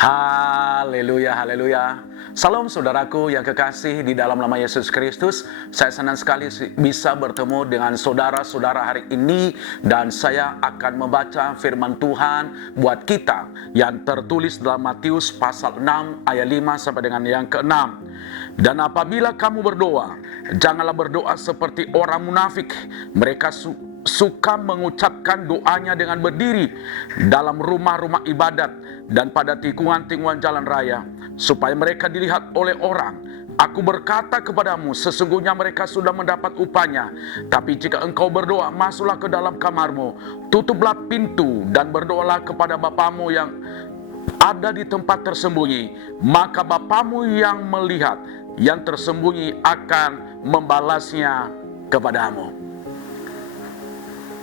Haleluya, haleluya. Salam saudaraku yang kekasih di dalam nama Yesus Kristus. Saya senang sekali bisa bertemu dengan saudara-saudara hari ini. Dan saya akan membaca firman Tuhan buat kita yang tertulis dalam Matius pasal 6 ayat 5 sampai dengan yang ke-6. Dan apabila kamu berdoa, janganlah berdoa seperti orang munafik. Mereka suka mengucapkan doanya dengan berdiri dalam rumah-rumah ibadat dan pada tikungan-tikungan jalan raya, supaya mereka dilihat oleh orang. Aku berkata kepadamu, sesungguhnya mereka sudah mendapat upahnya. Tapi jika engkau berdoa, masuklah ke dalam kamarmu, tutuplah pintu dan berdoalah kepada Bapamu yang ada di tempat tersembunyi. Maka Bapamu yang melihat yang tersembunyi akan membalasnya kepadamu.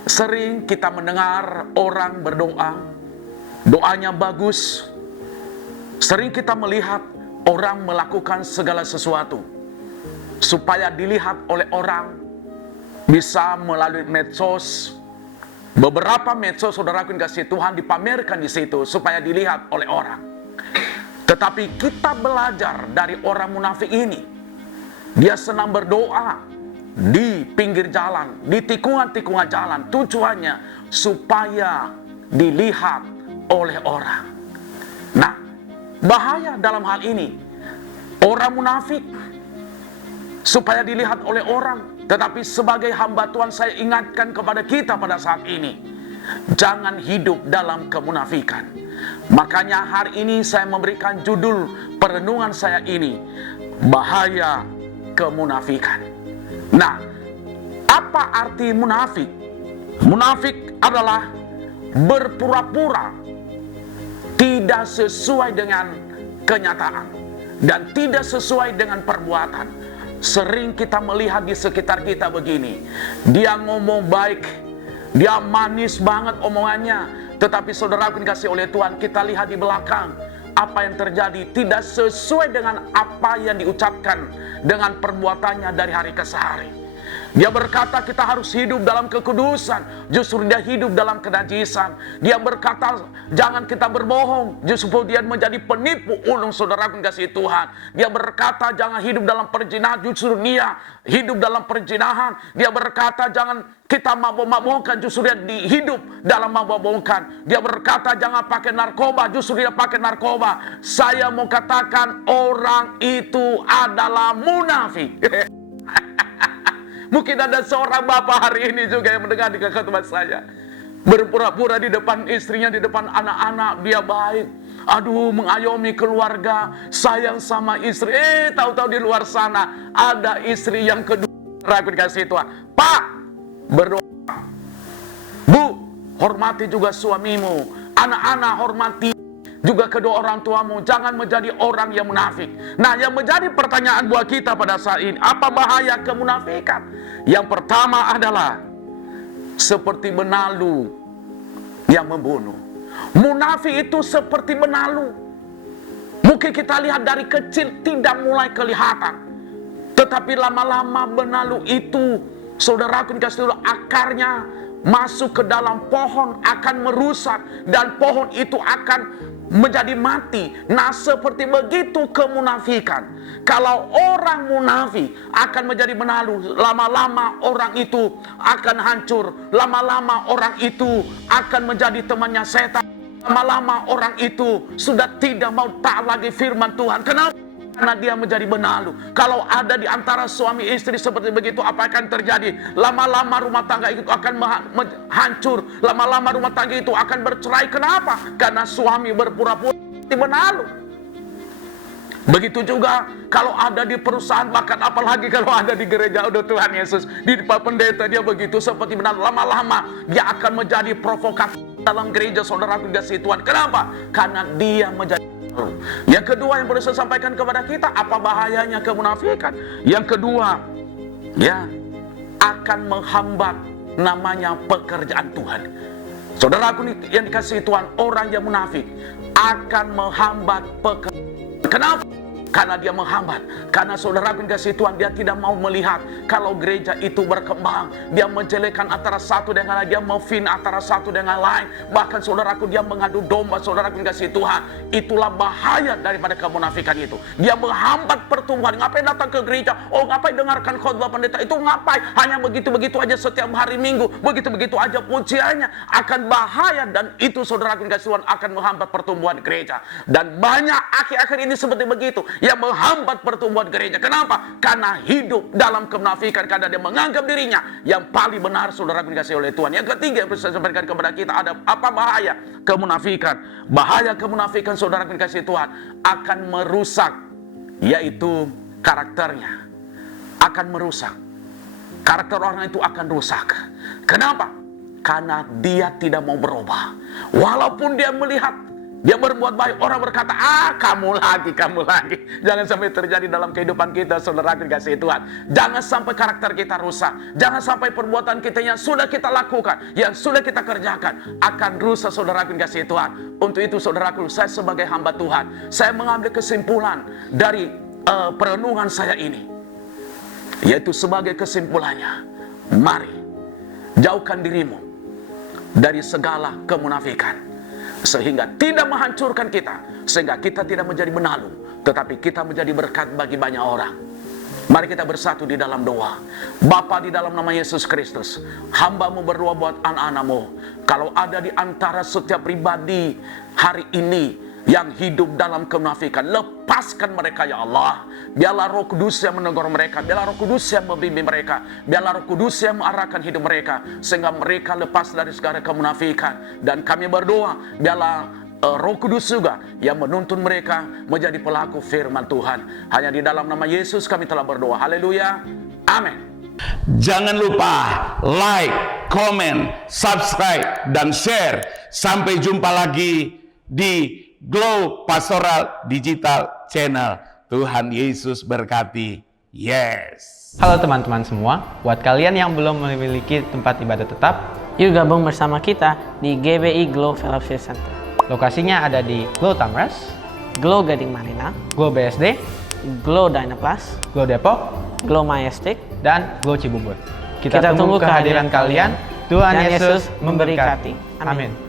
Sering kita mendengar orang berdoa, doanya bagus. Sering kita melihat orang melakukan segala sesuatu supaya dilihat oleh orang, bisa melalui medsos. Beberapa medsos, saudaraku yang kasih Tuhan, dipamerkan di situ supaya dilihat oleh orang. Tetapi kita belajar dari orang munafik ini. Dia senang berdoa di pinggir jalan, di tikungan-tikungan jalan. Tujuannya supaya dilihat oleh orang. Nah, bahaya dalam hal ini, orang munafik supaya dilihat oleh orang. Tetapi sebagai hamba Tuhan, saya ingatkan kepada kita pada saat ini, jangan hidup dalam kemunafikan. Makanya hari ini saya memberikan judul perenungan saya ini, bahaya kemunafikan. Nah, apa arti munafik? Munafik adalah berpura-pura tidak sesuai dengan kenyataan dan tidak sesuai dengan perbuatan. Sering kita melihat di sekitar kita begini, dia ngomong baik, dia manis banget omongannya, tetapi saudaraku dikasih oleh Tuhan, kita lihat di belakang apa yang terjadi tidak sesuai dengan apa yang diucapkan dengan perbuatannya dari hari ke hari. Dia berkata kita harus hidup dalam kekudusan, justru dia hidup dalam kenajisan. Dia berkata jangan kita berbohong, justru dia menjadi penipu ulung, saudara kasih Tuhan. Dia berkata jangan hidup dalam perzinahan, justru dia hidup dalam perzinahan. Dia berkata jangan kita mabok-mabokan, justru dia hidup dalam mabok-mabokan. Dia berkata jangan pakai narkoba, justru dia pakai narkoba. Saya mau katakan orang itu adalah munafik. Mungkin ada seorang bapak hari ini juga yang mendengar di khotbah saya, berpura-pura di depan istrinya, di depan anak-anak, dia baik. Aduh, mengayomi keluarga, sayang sama istri. Tahu-tahu di luar sana ada istri yang kedua. Aku dikasih Tuhan, Pak, berdoa. Bu, hormati juga suamimu. Anak-anak, hormati juga kedua orang tuamu. Jangan menjadi orang yang munafik. Nah, yang menjadi pertanyaan buat kita pada saat ini, apa bahaya kemunafikan? Yang pertama adalah seperti benalu yang membunuh. Munafik itu seperti benalu. Mungkin kita lihat dari kecil tidak mulai kelihatan, tetapi lama-lama benalu itu, saudaraku dikasih dulu, akarnya masuk ke dalam pohon, akan merusak, dan pohon itu akan menjadi mati. Nah, seperti begitu kemunafikan. Kalau orang munafik akan menjadi benalu, lama-lama orang itu akan hancur. Lama-lama orang itu akan menjadi temannya setan. Lama-lama orang itu sudah tidak mau taat lagi firman Tuhan. Kenapa? Karena dia menjadi benalu. Kalau ada di antara suami istri seperti begitu, apa akan terjadi? Lama-lama rumah tangga itu akan hancur. Lama-lama rumah tangga itu akan bercerai. Kenapa? Karena suami berpura-pura benalu. Begitu juga kalau ada di perusahaan, bahkan apalagi kalau ada di gereja. Udah Tuhan Yesus, di Pak Pendeta dia begitu seperti benalu. Lama-lama dia akan menjadi provokator dalam gereja, saudaraku dikasih Tuhan. Kenapa? Karena dia menjadi. Yang kedua yang boleh saya sampaikan kepada kita, apa bahayanya kemunafikan? Yang kedua, ya, akan menghambat namanya pekerjaan Tuhan. Saudaraku yang dikasihi Tuhan, orang yang munafik akan menghambat pekerjaan. Kenapa? Karena dia menghambat. Karena saudaraku yang kasih Tuhan, dia tidak mau melihat kalau gereja itu berkembang. Dia menjelekkan antara satu dengan lain. Dia memfitnah antara satu dengan lain. Bahkan saudaraku, dia mengadu domba. Saudaraku yang kasih Tuhan, itulah bahaya daripada kemunafikan itu. Dia menghambat pertumbuhan. Ngapain datang ke gereja? Oh, ngapain dengarkan khotbah pendeta? Itu ngapain? Hanya begitu-begitu aja setiap hari Minggu. Begitu-begitu aja pujiannya. Akan bahaya. Dan itu saudaraku yang kasih Tuhan akan menghambat pertumbuhan gereja. Dan banyak akhir-akhir ini seperti begitu, yang menghambat pertumbuhan gereja. Kenapa? Karena hidup dalam kemunafikan, karena dia menganggap dirinya yang paling benar, saudara dikasih oleh Tuhan. Yang ketiga yang saya sampaikan kepada kita, ada apa bahaya kemunafikan? Bahaya kemunafikan, saudara dikasih Tuhan, akan merusak, yaitu karakternya. Akan merusak. Karakter orang itu akan rusak. Kenapa? Karena dia tidak mau berubah. Walaupun dia melihat dia berbuat baik, orang berkata, kamu lagi. Jangan sampai terjadi dalam kehidupan kita, saudara dikasih Tuhan. Jangan sampai karakter kita rusak. Jangan sampai perbuatan kita yang sudah kita lakukan, yang sudah kita kerjakan, akan rusak, saudara dikasih Tuhan. Untuk itu, saudaraku, saya sebagai hamba Tuhan, saya mengambil kesimpulan dari perenungan saya ini. Yaitu sebagai kesimpulannya, mari jauhkan dirimu dari segala kemunafikan, sehingga tidak menghancurkan kita, sehingga kita tidak menjadi menalu, tetapi kita menjadi berkat bagi banyak orang. Mari kita bersatu di dalam doa. Bapa, di dalam nama Yesus Kristus, hamba-Mu berdoa buat anak-anak-Mu. Kalau ada di antara setiap pribadi hari ini yang hidup dalam kemunafikan, lepaskan mereka ya Allah. Biarlah Roh Kudus yang menegur mereka, biarlah Roh Kudus yang membimbing mereka, biarlah Roh Kudus yang mengarahkan hidup mereka, sehingga mereka lepas dari segala kemunafikan. Dan kami berdoa, biarlah Roh Kudus juga yang menuntun mereka menjadi pelaku firman Tuhan. Hanya di dalam nama Yesus kami telah berdoa. Haleluya. Amin. Jangan lupa like, comment, subscribe, dan share. Sampai jumpa lagi di Glow Pastoral Digital Channel. Tuhan Yesus berkati. Yes. Halo teman-teman semua, buat kalian yang belum memiliki tempat ibadah tetap, yuk gabung bersama kita di GBI Glow Fellowship Center. lokasinya ada di Glow Tamres, Glow Gading Marina, Glow BSD, Glow Dynaplus, Glow Depok, Glow Majestic, dan Glow Cibubur. Kita tunggu kehadiran kalian. Tuhan Dan Yesus Yesus memberkati. memberkati. Amin. Amin.